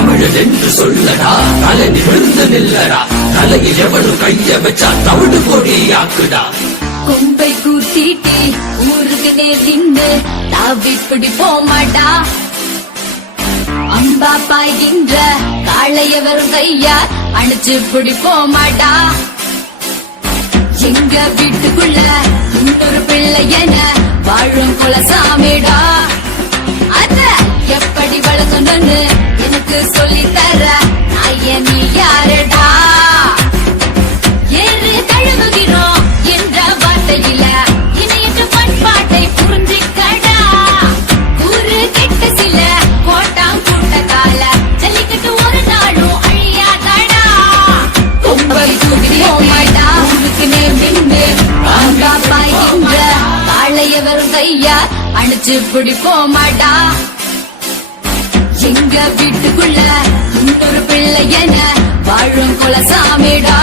தமிழன் என்று சொல்லடா தலை நிமிர்ந்து நில்லடா தலையில் எவனும் கைய வச்சா தமிழ் கொடியாக்குடா. கொம்பை கூட்டிட்டு ஊருக்கு நேர் நின்று தாவி பிடி போமாட்டா அம்பா பாய்கின்ற காளையவர் கையா அணைச்சு பிடி போமாட்டா எங்க வீட்டுக்குள்ள இன்னொரு பிள்ளை என வாழும் குலசாமிடா. அத எப்படி வளர்க்கணும்னு எனக்கு சொல்லி தர நாய நீ யாருடா ஏறு தழுவுகிறோம் என்ற வார்த்தையில இணையற்ற பண்பாட்டை புரிஞ்சிக்கடா. கூறு கெட்ட சில கோட்டாம் கூட்ட கால ஜல்லிக்கட்டு ஒரு நாளும் அழியாதடா. கொம்பை தூக்கி போமாட்டா. ஊருக்கு நேர் நின்று பாங்கா பாய்கின்ற காளையவர் கையா வீட்டுக்குள்ள இன்னொரு பிள்ளையன வாழும் குலசாமிடா.